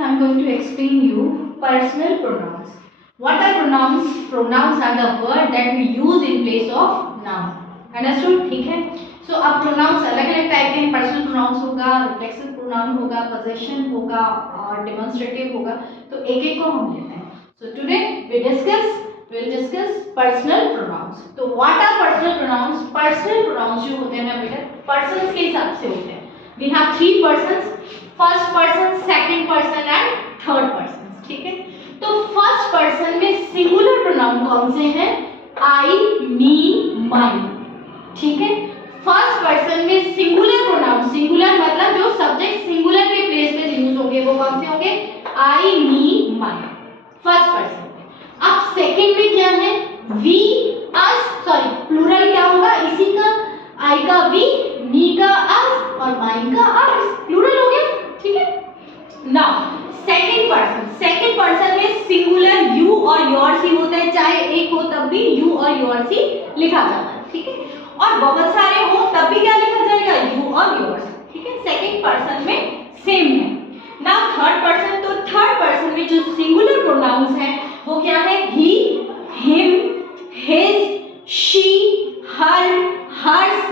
I'm going to explain you personal pronouns. What are pronouns? Pronouns are the word that we use in place of noun. Understood? ठीक है. So अब pronouns अलग अलग type के हैं. Personal pronouns होगा, reflexive pronoun होगा, possession होगा और demonstrative होगा. तो एक एक को हम लेते हैं. So today we'll discuss personal pronouns. तो what are personal pronouns? Personal pronouns जो होते हैं ना बेटा, persons के हिसाब से होते हैं. We have three persons, first person, second person and third person. ठीक है. तो फर्स्ट पर्सन में सिंगुलर प्रोनाउन कौन से हैं? I, me, mine. ठीक है. फर्स्ट पर्सन में सिंगुलर प्रोनाउन, सिंगुलर मतलब जो सब्जेक्ट सिंगुलर के प्लेस पे यूज होंगे वो कौन से होंगे? I, me, mine. First person में. अब सेकंड में क्या है? We, us, सॉरी प्लूरल क्या होगा? इसी का I का we, me का us और mine का ours. प्लूरल हो गया. ठीक है. नाउ सेकंड पर्सन में सिंगुलर यू और योर्स ही होता है. चाहे एक हो तब भी यू और योर्स ही लिखा जाता है. ठीक है. और बहुत सारे हो तब भी क्या लिखा जाएगा? यू और योर्स. ठीक है. सेकंड पर्सन में सेम है. Now third person. तो थर्ड पर्सन में जो सिंगुलर प्रोनाउंस हैं वो क्या है? He, him, his, she, her, hers,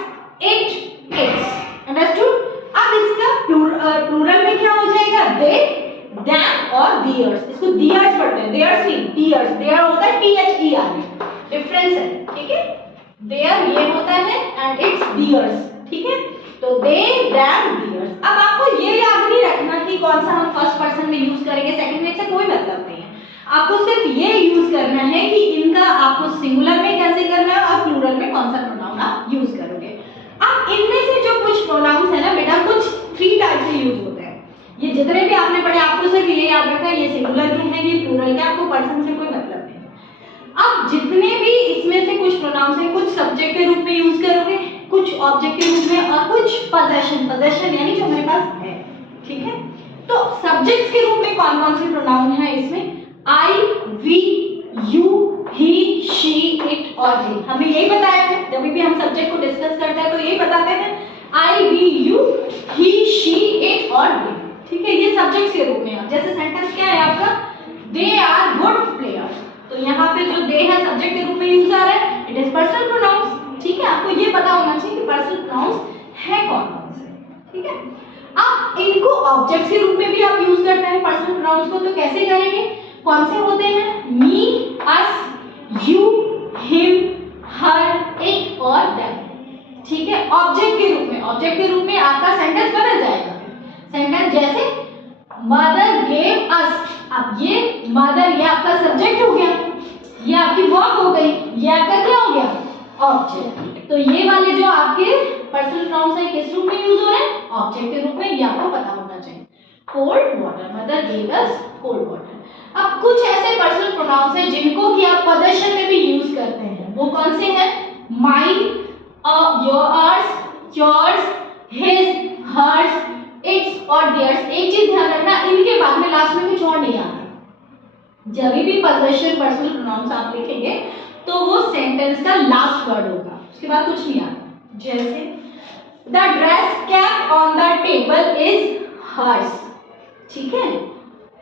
it, its. Understood? अब इसका प्लूरल में क्या हो जाएगा? दे, देम और देयर्स. इसको देयर्स पढ़ते हैं. देयर्स नहीं, देयर्स. देयर होता है THER. डिफरेंस है. ठीक है. देयर ये होता है एंड इट्स देयर्स. ठीक है. तो दे, देम, देयर्स. अब आपको ये याद नहीं रखना कि कौन सा हम फर्स्ट पर्सन में यूज करेंगे, सेकंड में, से कोई मतलब नहीं है. आपको सिर्फ ये यूज करना है कि इनका आपको सिंगुलर में कैसे करना है और प्लूरल में कौन सा प्रोनाउन आप यूज करोगे. अब इनमें से जो कुछ प्रोनाउंस है ना बेटा, कुछ थ्री टाइप से यूज होते हैं. ये जितने भी आपने पढ़े आपको सिर्फ ये याद रखना है ये सिंगुलर के हैं, ये प्लूरल के, आपको पर्सन से कोई मतलब नहीं. अब जितने भी इसमें से कुछ प्रोनाउंस हैं, कुछ सब्जेक्ट के रूप में यूज करोगे, कुछ ऑब्जेक्ट के रूप में और कुछ पोजेशन यानी जो हमारे पास है. ठीक है. तो सब्जेक्ट्स के रूप में कौन कौन से प्रोनाउन है इसमें? I, we, you, he, she, it और they. हमें यही बताया है जब भी हम सब्जेक्ट को डिस्कस करते हैं तो यही बताते हैं I, we, you, he, she, it और they. ठीक है. ये सब्जेक्ट्स के रूप में है. जैसे सेंटेंस क्या है आपका? They are good players. तो यहाँ पे जो they है सब्जेक्ट के रूप में यूज आ रहा है. It is personal pronouns. ठीक है. आपको ये पता होना चाहिए कि personal pronouns है कौन कौन से. ठीक है. अब इनको ऑब्जेक्ट के रूप में भी आप यूज करते हैं पर्सनल प्रोनाउंस को. तो कैसे करेंगे? कौन से होते हैं? मी, अस, यू, हिम, हर, इट और देम. ठीक है. ऑब्जेक्ट के रूप में आपका सेंटेंस बदल जाएगा. सेंटेंस जैसे मदर गेव अस. अब ये मदर ये आपका सब्जेक्ट हो गया, ये आपकी वर्ब हो गई, ये आपका क्या हो गया? ऑब्जेक्ट. तो ये वाले जो आपके पर्सनल प्रोनाउंस है किस रूप में यूज हो रहे हैं? ऑब्जेक्ट के रूप में. ये आपको पता होना चाहिए. Cold water. Mother gave us cold water. अब कुछ ऐसे पर्सनल प्रोनाउंस हैं जिनको कि आप पोजेशन में भी यूज करते हैं. वो कौन से हैं? Mine, yours, yours, his, hers, its और देयर्स. एक चीज ध्यान रखना, इनके बाद में लास्ट में कुछ और नहीं आता. जब भी पोजेशन पर्सनल प्रोनाउंस आप लिखेंगे तो वो सेंटेंस का लास्ट वर्ड होगा, उसके बाद कुछ नहीं आता. जैसे the dress kept on the table is hers. ठीक है.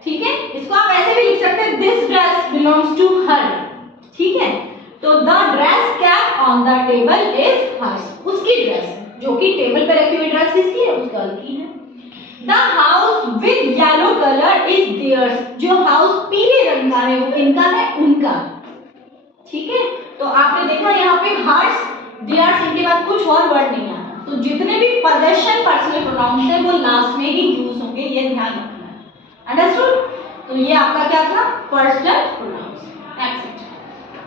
ठीक है. इसको आप ऐसे भी लिख सकते हैं this dress belongs to her. ठीक है. तो the dress kept on the table is hers. उसकी ड्रेस जो कि टेबल पे रखी हुई ड्रेस किसकी है? उस गर्ल की है. The house with yellow colour is theirs. जो हाउस पीले रंग का है वो किनका है? उनका. ठीक है. तो आपने देखा यहाँ पे हर्स, देयर्स, इनके बाद कुछ और वर्ड नहीं आता. तो जितने भी पोजेशन पर्सनल प्रोनाउंस है वो लास्ट में ही यूज होंगे, ये ध्यान रखना. अंडरस्टूड? तो ये आपका क्या था? Personal pronouns. That's it.